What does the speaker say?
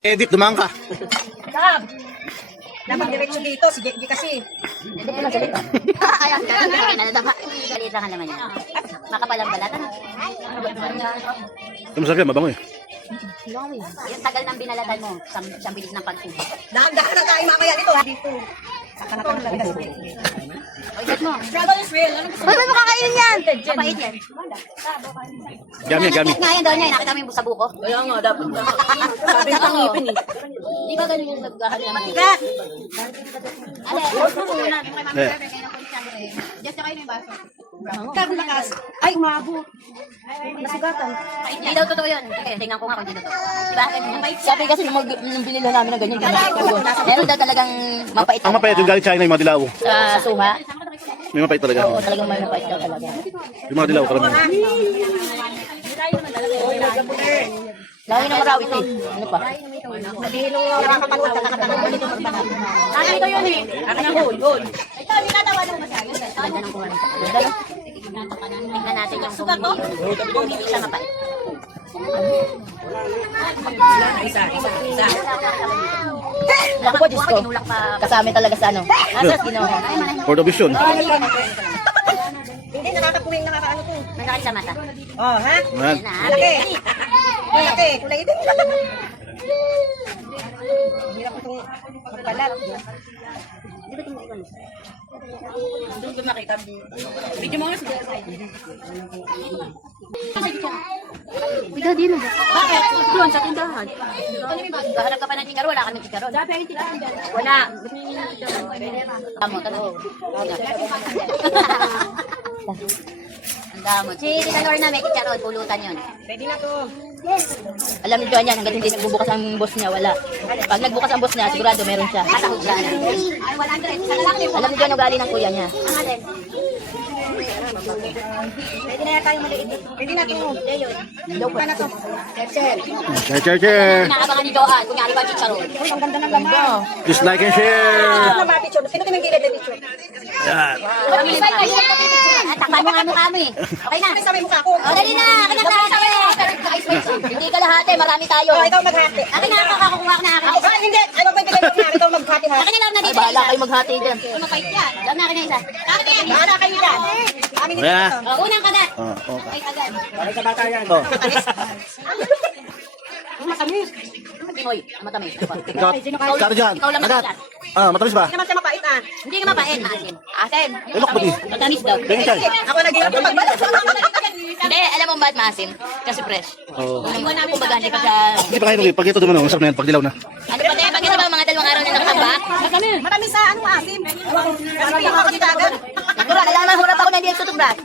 Edit, dumaan ka. Sab! Dapat diretso dito, si Jackie kasi. Hindi ko masalita. Kaya ka nadapa. Salita ka naman yan. Makapalang balata na. Ito masarap yan, mabango eh. Yung tagal ng binalatan mo, siyang bilis ng pagtubo. Dahan-dahan na tayo mamaya dito. Dito. Saka na talaga si Jackie. O, ikat mo. Struggle is real. Ano gusto mo? Ba't mo kakainin yan? Mapait yan. Gami yan, gami. Nga yan daw niya, nakita mo yung sa buko? Kaya nga, dapat. Sabi ng pangipin eh. Di ba ganun yung nagkahal naman? Matigas! Ale, muna. Eh. Just kayo na yung baso. Kag lakas. Ay, umabot. Nasugatan. Hindi daw totoo yun. Okay, tingnan ko nga kung hindi totoo. Diba? Sabi kasi nung binila namin ng ganyan, meron daw talagang mapait Ang mapait yung galing China, yung mga dilaw. sa suha. May mapait talaga. Oo, talagang may mapait daw talaga. Yung mga dilaw, karamihan. Lagi na marawit eh. Ano pa? Nagihilong nakakapanood, nakakapanood. Ano ito yun eh? Akin ang hul. Ito, hindi natawanan mo masyado. Ganda ng kuwan. Tingnan natin yung kung hindi siya mapait. Isa. Naku po, Diyos ko. Kinulak pa. Kasama talaga sa ano. Nasa ginawa. For the vision. Hindi, nakakapuwing nakakaano to. Masakit sa mata. Oh, ha? Ayan. Malaki. Malaki. Kulay din. Hirap itong magbalat. Doon ko nakita. Video mo nga sa Ikaw din. Bakit? Doon sa tindahan. Gahanap ka pa ng chicharron, wala ka ng chicharron. Wala. Tama, tanong. Ang damo. Si Tita Lorna may chicharron, pulutan yun. Pwede na to. Alam niyo yan, hanggang hindi nagbubukas ang boss niya, wala. Pag nagbukas ang boss niya, sigurado meron siya. Masahog siya. Ay, 100. Alam niyo yan, ugali ng kuya niya. Ang alin? Pwede na yata yung maliit. Pwede na to. Low pa na to. Share. Inaabangan ni Joanne, kunyari ba chicharron? Uy, ang ganda ng laman. Just like and share. Ano ba picture? Sino ito yung gilid na picture? Yan. Takpan mo nga mukha mo eh. Okay na. Sabi mo ka ako. O, dali na. Akin na tayo. Hindi ka lahati, marami tayo. Oh, ikaw maghati. Akin na ako, kakukuha ko na akin. Ah, hindi. Ano ba bigay mo na? Ikaw maghati ha. Akin na lang na Ay, dito bahala isa. kayo maghati dyan. Mapait yan. Lang na akin na isa. Akin na yan. Bahala kayo dyan. Amin dito. Ayan. O, unang kagat. Okay. Ay, agad. Oh. Matamis. Timoy, matamis. Ikaw, karo dyan. Ikaw lang Agad. matamis. Matamis ba? Hindi naman siya mapait ah. Hindi ka mapait, maasin. Asin. Ilok ba di? Matamis daw. Ganyan siya. Ako naghihirap yung magbalat. Hindi, alam mo ba't maasim? Kasi fresh. Oo. Kumbaga, hindi pa siya... Hindi pa kayo pag ito dumano, masarap na yan, pag dilaw na. Ano pa tayo, pag ito ba mga 2 araw na nakatambak? Matamis sa ano asim. Kasi piyak ako dito agad. Siguro, nalaman, hurap ako na hindi nagtutubras.